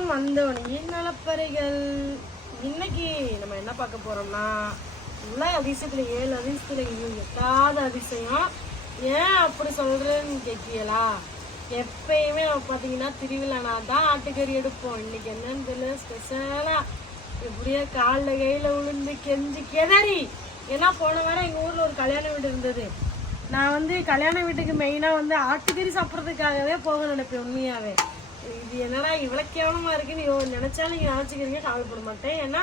வணக்கம் வந்தவனையின் நலப்பறைகள் இன்னைக்கு நம்ம என்ன பார்க்க போறோம்னா உள்ள அதிசயத்துல ஏழு அதிசயத்துல இன்னும் எட்டாத அதிசயம். ஏன் அப்படி சொல்றேன்னு கேட்கலா எப்பயுமே நம்ம பார்த்தீங்கன்னா திருவிழானா தான் ஆட்டுக்கறி எடுப்போம். இன்னைக்கு என்னன்னு தெரியல ஸ்பெஷலா இப்படியே காலில் கையில் விழுந்து கெஞ்சி கெதறி. ஏன்னா போன வாரம் எங்கள் ஊரில் ஒரு கல்யாண வீடு இருந்தது. நான் வந்து கல்யாண வீட்டுக்கு மெயினாக வந்து ஆட்டுக்கறி சாப்பிட்றதுக்காகவே போக நினைப்பேன் உண்மையாகவே இது என்னடா இவ்வளோ கேவலமாக இருக்குன்னு யோ நினச்சாலும் நீங்கள் நினச்சிக்கிறீங்க கவலைப்பட மாட்டேன். ஏன்னா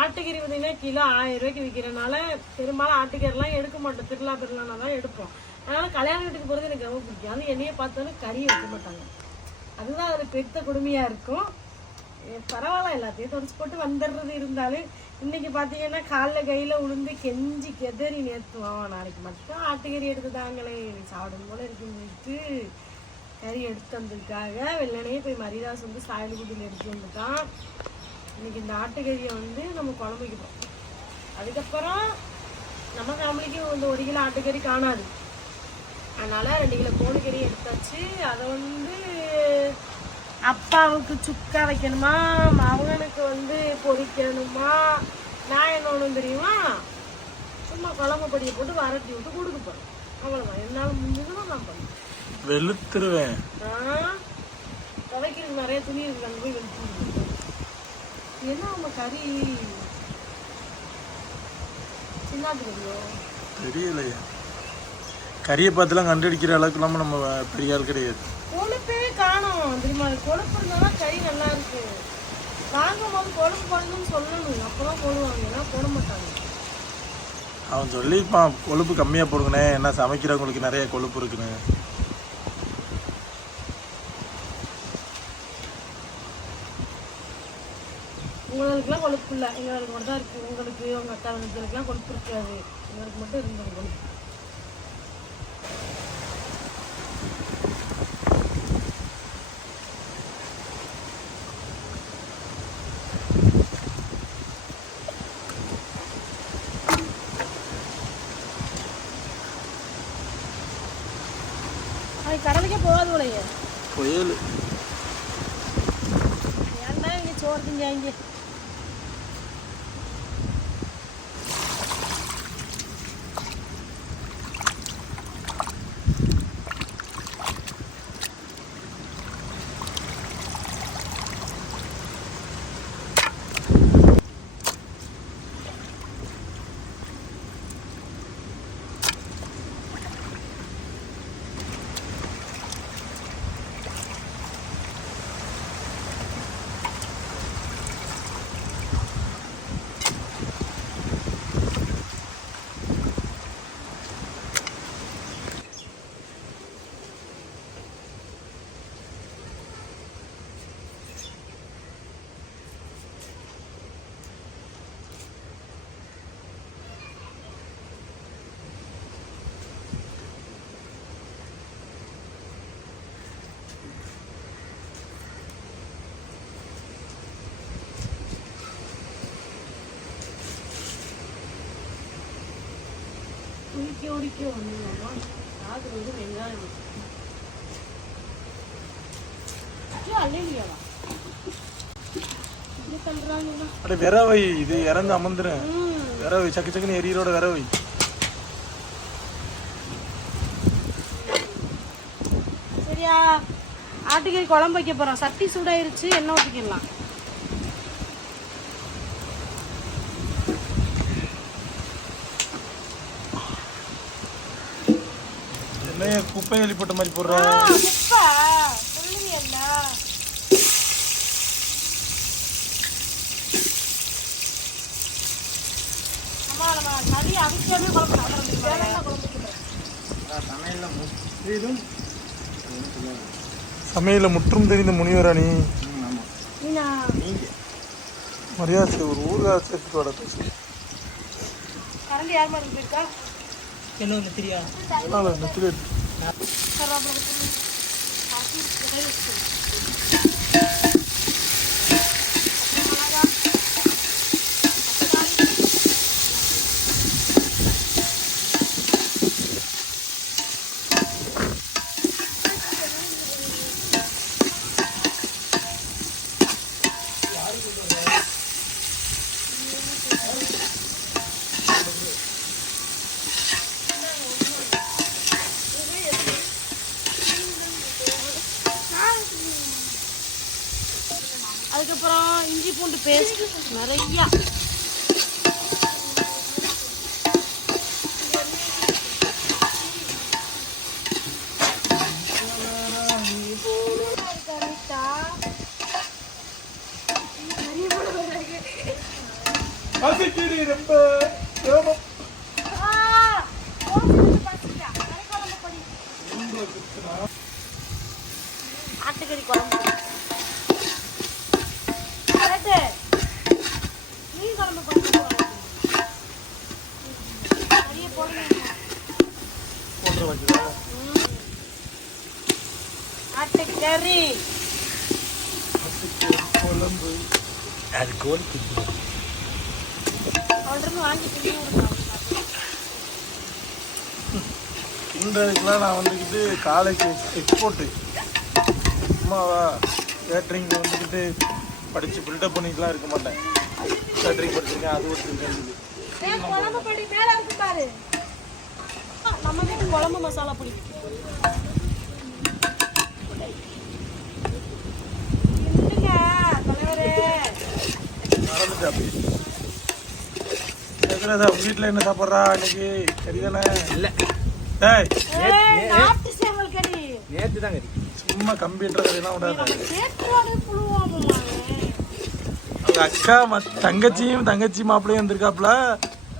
ஆட்டுக்கறி பார்த்தீங்கன்னா கிலோ ஆயிரம் ரூபாய்க்கு விற்கிறனால பெரும்பாலும் ஆட்டுக்கறிலாம் எடுக்க மாட்டோம். திருவிழா பெருநாளாக தான் எடுப்போம். அதனால் கல்யாண வீட்டுக்கு போகிறது எனக்கு ரொம்ப பிடிக்கும். அதுவும் என்னையே பார்த்தாலும் கறி எடுக்க மாட்டாங்க. அதுதான் அது பெருத்த கொடுமையாக இருக்கும். பரவாயில்ல எல்லாத்தையும் தொடச்சு போட்டு வந்துடுறது இருந்தாலும் இன்னைக்கு பார்த்தீங்கன்னா காலில் கையில் உளுந்து கெஞ்சி கெதறி நேற்றுவோம் நாளைக்கு மட்டும் ஆட்டுக்கறி எடுத்து தாங்களே. எனக்கு சாப்பிடும் போல இருக்குன்னு சொல்லிட்டு கறி எடுத்து வந்ததுக்காக வெள்ளனையே போய் மரிதாஸ் வந்து சாயல்குடியில் எடுத்து வந்துட்டான். இன்னைக்கு இந்த ஆட்டுக்கறியை வந்து நம்ம குழம்பு வைக்கிறோம் அதுக்கப்புறம் நம்ம ஃபேமிலிக்கு இந்த ஒரு கிலோ ஆட்டுக்கறி காணாது. அதனால் ரெண்டு கிலோ கோழிக்கறி எடுத்தாச்சு. அதை வந்து அப்பாவுக்கு சுக்கா வைக்கணுமா? மகனுக்கு வந்து பொரிக்கணுமா நான் என்ன தெரியுமா? சும்மா குழம்பு பொடியை போட்டு வரட்டி விட்டு கொடுக்க போகிறேன் அவ்வளோதான் என்னால் முடிஞ்சதும் நான் பண்ணுவேன். வெளுத்துருவேன். நான் துவைக்கிறதுக்கு நிறைய துணி இருக்கு அங்கே போய் வெளுத்து என்ன நம்ம கறி? சின்னாட்டு கறியோ தெரியலையே. கறியை பார்த்துலாம் கண்டுபிடிக்கிற அளவுக்குலாம் நம்ம பெரிய ஆள் கிடையாது. கொழுப்பே காணும் தெரியுமா? கொழுப்பு இருந்தால் கறி நல்லா இருக்கு வாங்கும் போது கொழுப்பு போடணும்னு சொல்லணும். அப்பதான் போடுவாங்க. ஏன்னா போட மாட்டாங்க. அவன் சொல்லியிருப்பான் கொழுப்பு கம்மியாக போடுங்கண்ணே. என்ன சமைக்கிறவங்களுக்கு நிறைய கொழுப்பு இருக்குன்னு. உங்களுக்குலாம் கொழுப்பு இல்லை. எங்களுக்கு மட்டும் தான் இருக்கு. உங்களுக்கு உங்க அக்கா தங்கச்சிகளுக்குலாம் கொழுப்பு இருக்காது. எங்களுக்கு மட்டும் இருந்தது கொழுப்பு. கடலுக்கே போகாது உலையே புயல். ஏன்டா இங்கே சோறு திங்காங்க உரிக்க உரிக்க ஒன்றுமா அது வந்து வெங்காயம் அல்லையாவா இப்படி பண்ணுறாங்க அட விரவை இது இறந்து அமர்ந்துரும் ம் விரவை சக்கு சக்குன்னு எரியரோட விரவை. சரியா? ஆட்டுக்கறி குழம்பு வைக்க போறோம். சட்டி சூடாயிருச்சு எண்ணெய் ஊற்றிக்கலாம் என்ன குப்பை எலி போட்ட மாதிரி போடுற உப்பா சொல்லுவீல்ல அம்மா கறி அவிச்சாமே குழம்பு நல்லா குழம்பு சமையல முற்றும் தெரிந்த முனிவரா நீ? நீனா மரியாதை ஒரு ஊறுகாய் சேர்த்துட்டு வாடா பேசு கரண்டி யார் மாதிரி போயிருக்கா என்ன ஒன்று தெரியா? அதனால பேஸ்ட் நிறையா. பசிக்குது ரொம்ப ரோமம். ஆட்டுக்கறி குழம்பு கரெக்டு மீன் குழம்பு பண்ணி நிறைய போடணும் போட்டு வைக்கிறா. ஆட்டுக்கறி பசிக்கு குழம்பு அது விடுங்க கிண்டுறதுக்குலாம் நான் வந்துக்கிட்டு காலேஜ் எக்ஸ்போர்ட்டு சும்மாவா கேட்ரிங் வந்துக்கிட்டு படித்து பில்டப் பண்ணிட்டுலாம் இருக்க மாட்டேன். கேட்ரிங் படிச்சிருக்கேன் அது ஒரு தெரிஞ்சது ஏன் குழம்பு பொடி மேல இருக்கு பாரு. நம்ம வீட்டு குழம்பு மசாலா பொடி. அப்படி கேட்குறதா உங்கள் வீட்டில் என்ன சாப்பிட்றா இன்னைக்கு? கறி தானே இல்லை. டேய் நேற்று தான் கறி. சும்மா கம்ப்யூட்டர் கதையெல்லாம் விடாது. அவங்க அக்கா மத் தங்கச்சியும் தங்கச்சி மாப்பிள்ளையும் வந்திருக்காப்புல.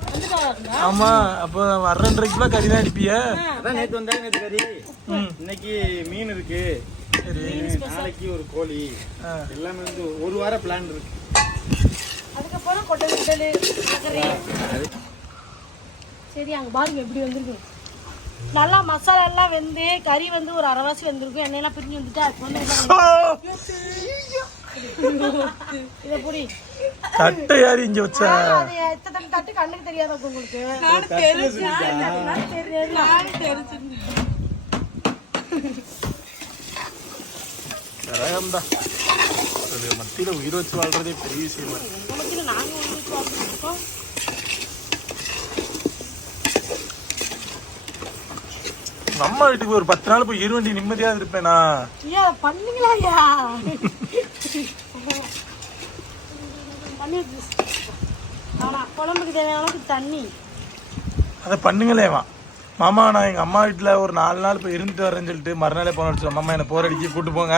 வந்துட்டாருங்களா ஆமா அப்போ வர்றன்றதுக்குள்ள கறி தான் அடிப்பிய அதான் நேற்று வந்தாங்க நேற்று கறி. ம். இன்னைக்கு மீன் இருக்கு. சரி. நாளைக்கு ஒரு கோழி. ஆ. எல்லாமே வந்து ஒரு வாரம் பிளான் இருக்கு. அதுக்கப்புறம் கொட்டை விட்டலு சரி அங்க பாருங்க எப்படி வந்திருக்கு. நல்லா மசாலா எல்லாம் வெந்து கறி வந்து ஒரு அரைவாசி வந்திருக்கும். எண்ணெயெல்லாம் பிரிஞ்சு வந்துட்டு அது வந்து இதை புடி. தட்டை யாரு இங்க வச்சா? எத்தனை தட்டு கண்ணுக்கு தெரியாத உங்களுக்கு. கரகம்தான் அது மத்தியில உயிர் வச்சு வாழ்றதே பெரிய விஷயமா. உங்க அம்மா வீட்டுக்கு ஒரு பத்து நாள் போய் இருவண்டி நிம்மதியா இருப்பேனா? பண்ணீங்களா குழம்புக்கு தேவையான தண்ணி. அதை பண்ணுங்களேவா மாமா நான் எங்க அம்மா வீட்டுல ஒரு நாலு நாள் போய் இருந்துட்டு வரேன்னு சொல்லிட்டு மறுநாளே போன வச்சு மாமா என்ன போர் அடிக்க கூட்டு போங்க.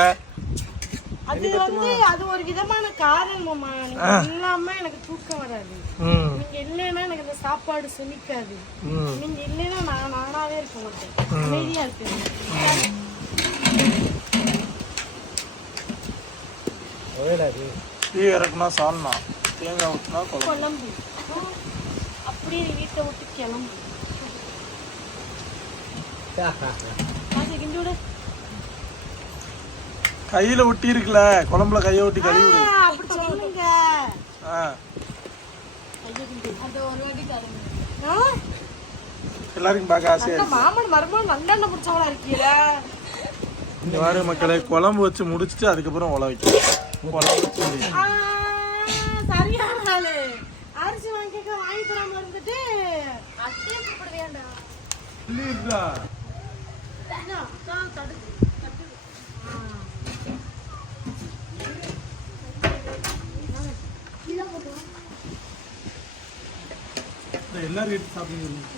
அது வந்து அது ஒரு விதமான காரணம் நீங்க இல்லாம எனக்கு தூக்கம் வராது. ம். நீங்க இல்லைன்னா எனக்கு இந்த சாப்பாடு செமிக்காது. ம். நீங்க இல்லைன்னா நான் நானாவே இருக்க மாட்டேன். அமைதியா இருப்பேன். டீ இறக்குனா சால்னா தேங்காய் ஊற்றினா குழம்பு. குழம்பு. ம். அப்படியே வீட்டை விட்டு கிளம்பு. காசு கிண்டி விடு கையில ஒட்டி இருக்குல்ல குழம்புல கையை ஒட்டி கழுவி எல்லாருக்கும் பார்க்க ஆசையா மாமன் மருமகன் நல்லெண்ணெய் பிடிச்சவளா இருக்கீல இந்த மாதிரி மக்களை குழம்பு வச்சு முடிச்சுட்டு அதுக்கப்புறம் உழ வைக்கும் குழம்பு வச்சு முடியும். ஆ, சரியான ஆளு அரிசி வாங்கி வாங்கி தராம இருந்துட்டு அத்தையும் கூப்பிட வேண்டாம். இல்லையா? என்ன, அதான் தடுக்கு தட்டு ஆ. இந்த எல்லாரும் எடுத்து சாப்பிடுங்க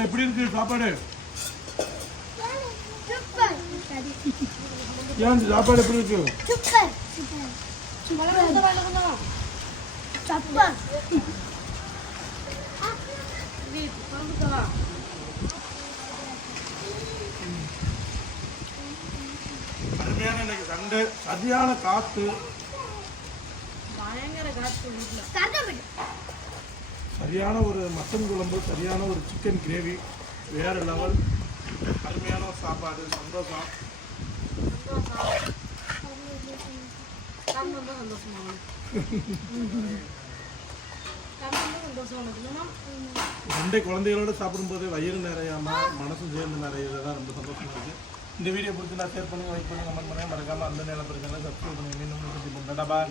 எப்படி இருக்கு சாப்பாடு? ஏன் சாப்பாடு எப்படி இருக்கு? அருமையான இன்னைக்கு சண்டை சரியான காத்து காற்று சரியான ஒரு மட்டன் குழம்பு சரியான ஒரு சிக்கன் கிரேவி வேறு லெவல் அருமையான ஒரு சாப்பாடு சந்தோஷம். ரெண்டே குழந்தைகளோட சாப்பிடும்போது வயிறு நிறையாம மனசும் சேர்ந்து நிறையதான் தான் ரொம்ப சந்தோஷமா இருக்கு. இந்த வீடியோ பிடிச்சி நான் ஷேர் பண்ணி லைக் பண்ணுங்க கமெண்ட் பண்ணுங்க. மறக்காம அந்த நேரம் பிரச்சனை சப்ஸ்கிரைப் பண்ணி மீண்டும் பாய்.